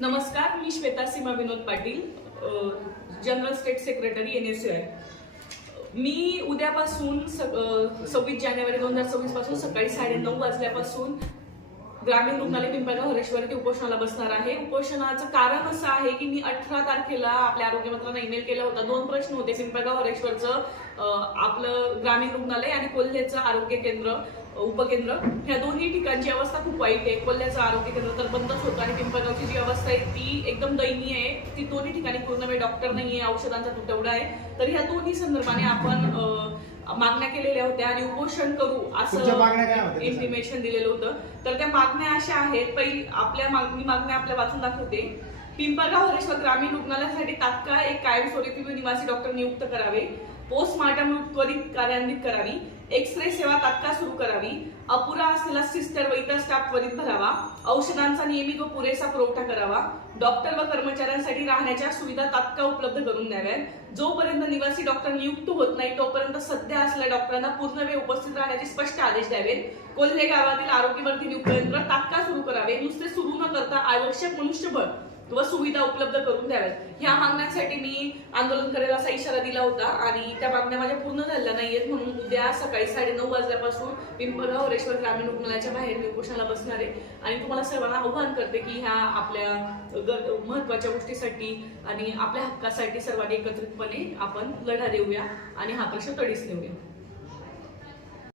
नमस्कार, मी Shweta Seema Vinod Patil, general state secretary NSUI. मी उद्यापासून 26 जानेवारी 2026 पासून सकाळी 9:30 वाजल्यापासून ग्रामीण रुग्णालय पिंपळगाव हरेश्वर येथे उपोषणाला बसणार आहे. उपोषणाचं कारण असं आहे की मी 18 तारखेला आपल्या आरोग्यमंत्र्यांना ईमेल केला होता. 2 प्रश्न होते. पिंपळगाव हरेश्वरचं आपलं ग्रामीण रुग्णालय आणि कोल्हेचं आरोग्य केंद्र उपकेंद्र, ह्या दोन्ही ठिकाणची अवस्था खूप वाईट आहे. कोल्ह्याचं आरोग्य केंद्र तर बंदच होतं आणि पिंपळगावची जी अवस्था आहे ती एकदम दयनीय आहे. ती दोन्ही ठिकाणी पूर्ण वेळ डॉक्टर नाहीये, औषधांचा तुटवडा आहे. तर ह्या दोन्ही संदर्भाने आपण मागण्या केलेल्या होत्या आणि उपोषण करू असं इंटिमेशन दिलेलं होतं. तर त्या मागण्या अशा आहेत. पहिली मी मागण्या आपल्या वाचून दाखवते. पिंपळगाव हरेश्वर ग्रामीण रुग्णालयासाठी तात्काळ एक कायमस्वरूपी निवासी डॉक्टर नियुक्त करावे. पोस्टमार्टम त्वरित कार्यान्वित करावी. एक्सरे सेवा तात्काळ सुरू करावी. अपुरा असलेला सिस्टर व इतर स्टाफ त्वरित भरावा. औषधांचा नियमित व पुरेसा पुरवठा करावा. डॉक्टर व कर्मचाऱ्यांसाठी राहण्याच्या सुविधा तात्काळ उपलब्ध करून द्याव्यात. जोपर्यंत निवासी डॉक्टर नियुक्त होत नाही तोपर्यंत सध्या असलेल्या डॉक्टरांना पूर्ण वेळ उपस्थित राहण्याचे स्पष्ट आदेश द्यावेत. कोल्हे गावातील आरोग्यवर्धिनी उपकेंद्र तात्काळ सुरू करावे. नुसते सुरू न करता आवश्यक मनुष्यबळ व सुविधा उपलब्ध करून द्याव्यात. ह्या मागण्यांसाठी मी आंदोलन करेल असा इशारा दिला होता आणि त्या मागण्या माझ्या पूर्ण झालेल्या नाहीयेत. म्हणून उद्या सकाळी 9:30 वाजल्यापासून पिंपळगाव हरेश्वर ग्रामीण रुग्णालयाच्या बाहेर मी उपोषणाला बसणार आहे आणि तुम्हाला सर्वांना आव्हान करते की ह्या आपल्या महत्वाच्या गोष्टीसाठी आणि आपल्या हक्कासाठी सर्वांनी एकत्रितपणे आपण लढा देऊया आणि हा प्रश्न तडीस नेऊया.